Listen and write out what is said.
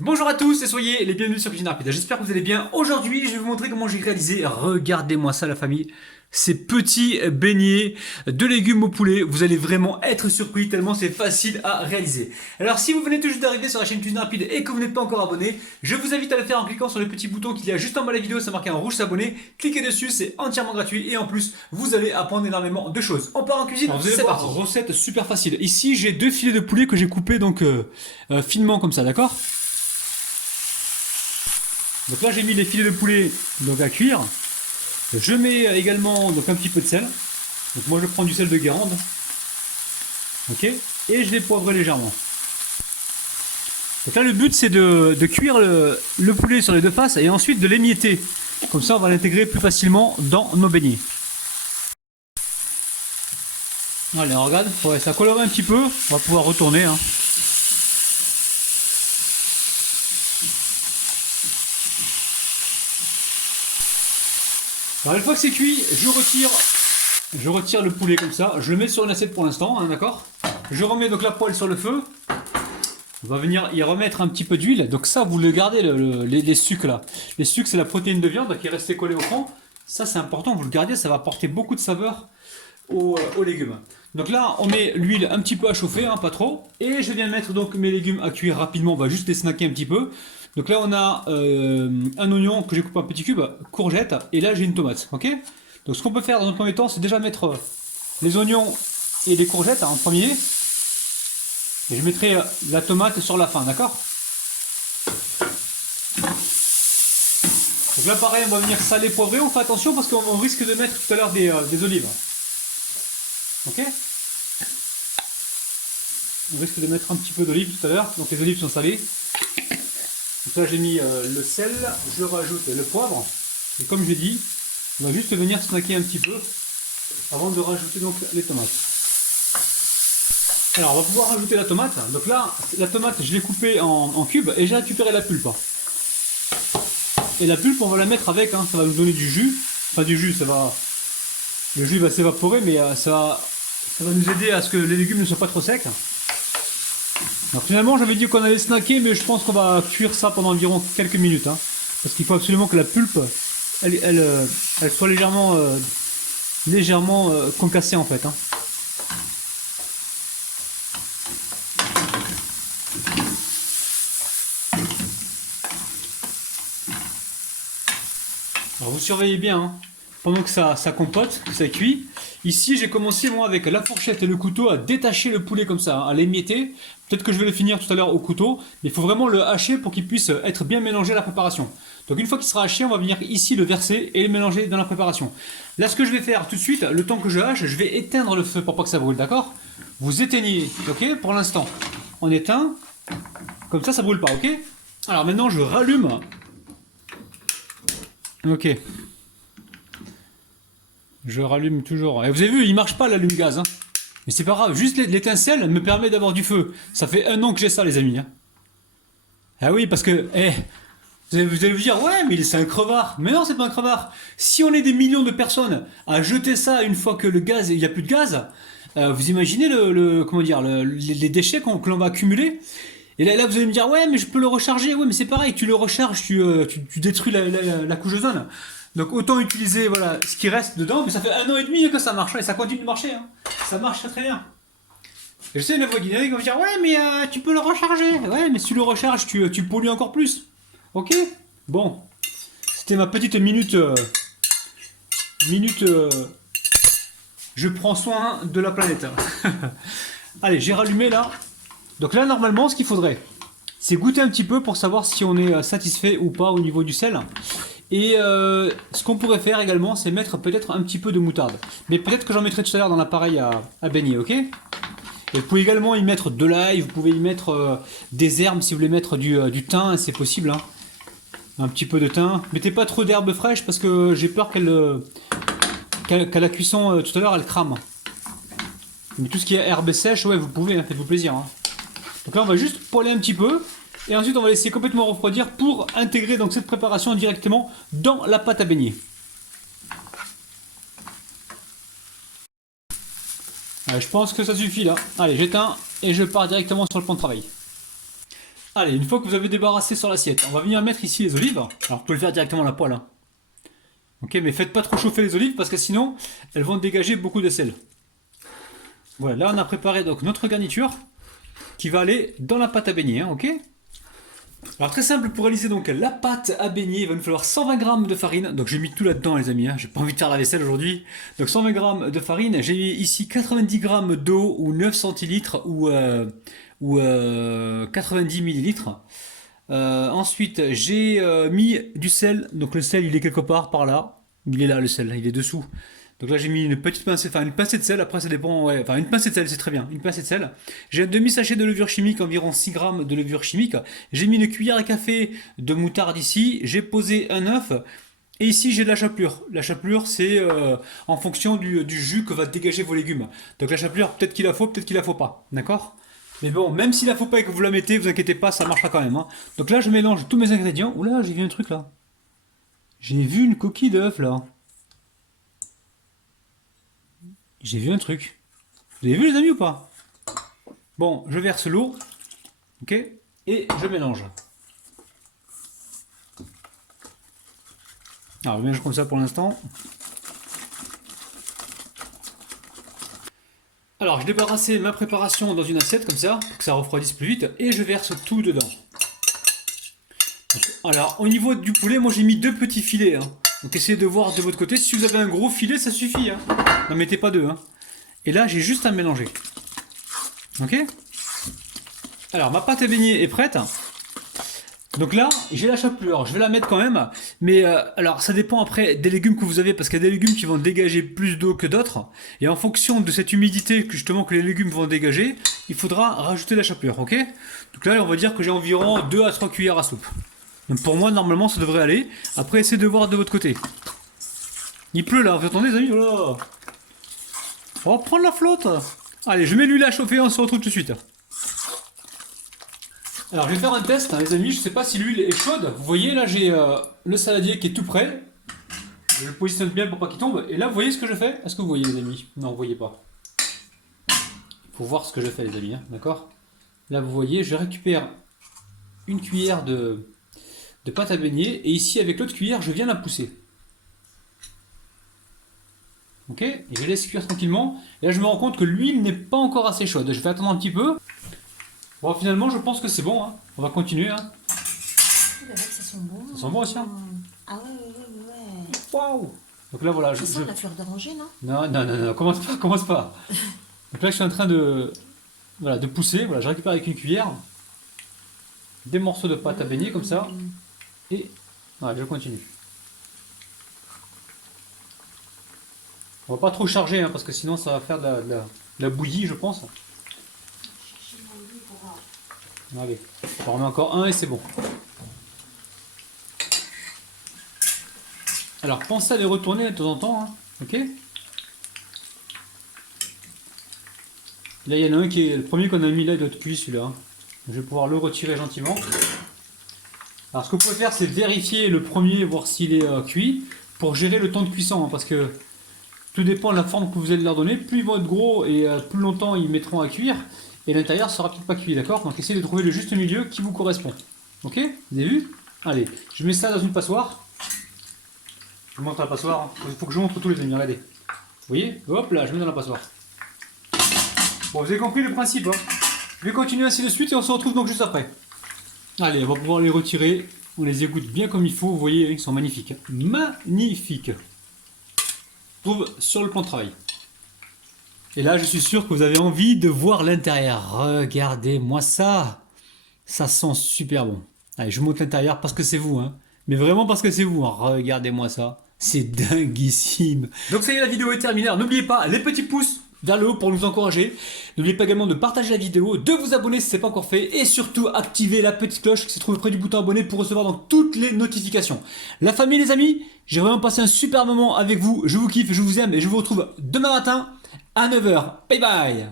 Bonjour à tous et soyez les bienvenus sur Cuisine Rapide. J'espère que vous allez bien. Aujourd'hui, je vais vous montrer comment j'ai réalisé, regardez-moi ça la famille, ces petits beignets de légumes au poulet. Vous allez vraiment être surpris tellement c'est facile à réaliser. Alors si vous venez tout juste d'arriver sur la chaîne Cuisine Rapide et que vous n'êtes pas encore abonné, je vous invite à le faire en cliquant sur le petit bouton qu'il y a juste en bas de la vidéo, ça marque en rouge s'abonner. Cliquez dessus, c'est entièrement gratuit et en plus, vous allez apprendre énormément de choses. On part en cuisine, c'est parti. Recette super facile. Ici, j'ai deux filets de poulet que j'ai coupés donc finement comme ça, d'accord? Donc là j'ai mis les filets de poulet donc à cuire. Je mets également donc un petit peu de sel. Donc moi je prends du sel de Guérande. Ok. Et je vais poivrer légèrement. Donc là le but c'est de cuire le poulet sur les deux faces et ensuite de l'émietter. Comme ça on va l'intégrer plus facilement dans nos beignets. Allez on regarde, ouais, ça colore un petit peu. On va pouvoir retourner. Hein. Alors une fois que c'est cuit, je retire le poulet comme ça, je le mets sur une assiette pour l'instant, hein, d'accord. Je remets donc la poêle sur le feu. On va venir y remettre un petit peu d'huile. Donc ça, vous le gardez, les sucs là. Les sucs, c'est la protéine de viande qui est restée collée au fond. Ça, c'est important, vous le gardez, ça va apporter beaucoup de saveur aux légumes. Donc là, on met l'huile un petit peu à chauffer, hein, pas trop. Et je viens mettre donc mes légumes à cuire rapidement. On va juste les snacker un petit peu. Donc là, on a un oignon que j'ai coupé en petits cubes, courgette, et là, j'ai une tomate. Ok. Donc ce qu'on peut faire dans un premier temps, c'est déjà mettre les oignons et les courgettes en premier. Et je mettrai la tomate sur la fin, d'accord? Donc là, pareil, on va venir saler, poivrer. On fait attention parce qu'on risque de mettre tout à l'heure des olives. Ok? On risque de mettre un petit peu d'olive tout à l'heure. Donc les olives sont salées. Donc là, j'ai mis le sel. Je rajoute le poivre. Et comme je l'ai dit, on va juste venir snacker un petit peu avant de rajouter donc les tomates. Alors, on va pouvoir rajouter la tomate. Donc là, la tomate, je l'ai coupée en cubes et j'ai récupéré la pulpe. Et la pulpe, on va la mettre avec, hein, ça va nous donner du jus. Enfin, du jus, ça va. Le jus va s'évaporer, mais ça va nous aider à ce que les légumes ne soient pas trop secs. Alors finalement, j'avais dit qu'on allait snacker, mais je pense qu'on va cuire ça pendant environ quelques minutes. Hein, parce qu'il faut absolument que la pulpe, elle soit légèrement concassée en fait. Hein. Alors vous surveillez bien, hein, pendant que ça compote, que ça cuit. Ici, j'ai commencé moi avec la fourchette et le couteau à détacher le poulet comme ça, hein, à l'émietter. Peut-être que je vais le finir tout à l'heure au couteau, mais il faut vraiment le hacher pour qu'il puisse être bien mélangé à la préparation. Donc une fois qu'il sera haché, on va venir ici le verser et le mélanger dans la préparation. Là, ce que je vais faire tout de suite, le temps que je hache, je vais éteindre le feu pour pas que ça brûle, d'accord? Vous éteignez, ok? Pour l'instant, on éteint, comme ça brûle pas, ok? Alors maintenant, je rallume. Ok. Je rallume toujours. Et vous avez vu, il marche pas l'allume-gaz. Hein. Mais c'est pas grave, juste l'étincelle me permet d'avoir du feu. Ça fait 1 an que j'ai ça, les amis. Hein. Ah oui, parce que, vous allez vous dire, ouais, mais c'est un crevard. Mais non, c'est pas un crevard. Si on est des millions de personnes à jeter ça une fois que le gaz, il n'y a plus de gaz, vous imaginez comment dire, les déchets que l'on va accumuler. Et là, vous allez me dire, ouais, mais je peux le recharger. Ouais, mais c'est pareil, tu le recharges, tu détruis la couche d'ozone. Donc autant utiliser voilà, ce qui reste dedans, mais ça fait 1 an et demi que ça marche, et ça continue de marcher. Hein. Ça marche très très bien. Et je sais, la voix dynamique va me dire, ouais, mais tu peux le recharger. Ouais, mais si tu le recharges, tu pollues encore plus. Ok. Bon. C'était ma petite minute... je prends soin de la planète. Allez, j'ai rallumé là. Donc là, normalement, ce qu'il faudrait, c'est goûter un petit peu pour savoir si on est satisfait ou pas au niveau du sel. Et ce qu'on pourrait faire également, c'est mettre peut-être un petit peu de moutarde. Mais peut-être que j'en mettrai tout à l'heure dans l'appareil à baigner, ok? Et vous pouvez également y mettre de l'ail, vous pouvez y mettre des herbes si vous voulez mettre du thym, c'est possible. Hein. Un petit peu de thym. Mettez pas trop d'herbes fraîches parce que j'ai peur qu'à la cuisson tout à l'heure elle crame. Mais tout ce qui est herbes sèches, ouais, vous pouvez, hein, faites-vous plaisir. Hein. Donc là, on va juste poêler un petit peu. Et ensuite, on va laisser complètement refroidir pour intégrer donc cette préparation directement dans la pâte à beignet. Je pense que ça suffit là. Allez, j'éteins et je pars directement sur le plan de travail. Allez, une fois que vous avez débarrassé sur l'assiette, on va venir mettre ici les olives. Alors, vous pouvez le faire directement à la poêle. Hein. Ok, mais faites pas trop chauffer les olives parce que sinon, elles vont dégager beaucoup de sel. Voilà, là on a préparé donc notre garniture qui va aller dans la pâte à beignet, hein, ok? Alors très simple, pour réaliser donc la pâte à beignet, il va nous falloir 120 g de farine. Donc j'ai mis tout là-dedans les amis, hein. J'ai pas envie de faire la vaisselle aujourd'hui. Donc 120 g de farine, j'ai mis ici 90 g d'eau ou 9 centilitres ou 90 millilitres. Ensuite j'ai mis du sel, donc le sel il est quelque part par là. Il est là le sel, il est dessous. Donc là j'ai mis une petite pincée, enfin une pincée de sel, après ça dépend, ouais, enfin une pincée de sel c'est très bien, une pincée de sel. J'ai un demi-sachet de levure chimique, environ 6 grammes de levure chimique. J'ai mis une cuillère à café de moutarde ici, j'ai posé un œuf. Et ici j'ai de la chapelure. La chapelure c'est en fonction du jus que va dégager vos légumes. Donc la chapelure peut-être qu'il la faut, peut-être qu'il la faut pas, d'accord? Mais bon, même s'il la faut pas et que vous la mettez, vous inquiétez pas, ça marchera quand même. Hein. Donc là je mélange tous mes ingrédients. Oula, j'ai vu un truc là. J'ai vu une coquille d'œuf là. J'ai vu un truc. Vous avez vu les amis ou pas? Bon, je verse l'eau. Ok. Et je mélange. Alors je mélange comme ça pour l'instant. Alors je débarrassais ma préparation dans une assiette comme ça, pour que ça refroidisse plus vite. Et je verse tout dedans. Alors au niveau du poulet, moi j'ai mis 2 petits filets. Hein. Donc essayez de voir de votre côté. Si vous avez un gros filet, ça suffit. Hein. N'en mettez pas 2. Hein. Et là, j'ai juste à mélanger. Ok? Alors, ma pâte à beignet est prête. Donc là, j'ai la chapelure. Je vais la mettre quand même. Mais alors, ça dépend après des légumes que vous avez. Parce qu'il y a des légumes qui vont dégager plus d'eau que d'autres. Et en fonction de cette humidité que justement que les légumes vont dégager, il faudra rajouter la chapelure. Ok? Donc là, on va dire que j'ai environ 2 à 3 cuillères à soupe. Donc pour moi, normalement, ça devrait aller. Après, essayez de voir de votre côté. Il pleut là, vous entendez les amis? Oh là. On va prendre la flotte. Allez, je mets l'huile à chauffer, on se retrouve tout de suite. Alors je vais faire un test, hein, les amis, je sais pas si l'huile est chaude. Vous voyez là, j'ai le saladier qui est tout prêt. Je le positionne bien pour pas qu'il tombe. Et là, vous voyez ce que je fais? Est-ce que vous voyez les amis? Non, vous voyez pas. Il faut voir ce que je fais les amis, hein, d'accord? Là, vous voyez, je récupère une cuillère de pâte à beignet. Et ici, avec l'autre cuillère, je viens la pousser. Ok, et je laisse cuire tranquillement. Et là, je me rends compte que l'huile n'est pas encore assez chaude. Je vais attendre un petit peu. Bon, finalement, je pense que c'est bon. Hein. On va continuer. Hein. Ça sent bon. Ça sent bon aussi. Hein. Ah ouais. Waouh! Donc là, voilà. Ça sent la fleur d'oranger, non? Non, commence pas. Donc là, je suis en train de, voilà, de pousser. Voilà, je récupère avec une cuillère des morceaux de pâte à beignet comme ça. Et voilà, je continue. On va pas trop charger hein, parce que sinon ça va faire de la bouillie je pense. Allez, on remet encore un et c'est bon. Alors pensez à les retourner de temps en temps, hein, ok? Là il y en a un qui est le premier qu'on a mis là, il doit être cuit celui-là. Je vais pouvoir le retirer gentiment. Alors ce que vous pouvez faire c'est vérifier le premier, voir s'il est cuit, pour gérer le temps de cuisson, hein, parce que tout dépend de la forme que vous allez leur donner. Plus ils vont être gros et plus longtemps ils mettront à cuire. Et l'intérieur sera peut-être pas cuit, d'accord? Donc essayez de trouver le juste milieu qui vous correspond. Ok? Vous avez vu? Allez, je mets ça dans une passoire. Je montre la passoire. Hein. Il faut que je montre tous les amis, regardez. Vous voyez? Hop là, je mets dans la passoire. Bon, vous avez compris le principe. Hein. Je vais continuer ainsi de suite et on se retrouve donc juste après. Allez, on va pouvoir les retirer. On les égoutte bien comme il faut. Vous voyez, ils sont magnifiques. Magnifiques. Trouve sur le plan de travail. Et là, je suis sûr que vous avez envie de voir l'intérieur. Regardez-moi ça. Ça sent super bon. Allez, je monte l'intérieur parce que c'est vous. Hein. Mais vraiment parce que c'est vous. Hein. Regardez-moi ça. C'est dinguissime. Donc ça y est, la vidéo est terminée. Alors n'oubliez pas les petits pouces vers le haut pour nous encourager. N'oubliez pas également de partager la vidéo, de vous abonner si ce n'est pas encore fait. Et surtout, activer la petite cloche qui se trouve près du bouton abonner pour recevoir donc toutes les notifications. La famille, les amis, j'ai vraiment passé un super moment avec vous. Je vous kiffe, je vous aime et je vous retrouve demain matin à 9 h. Bye bye.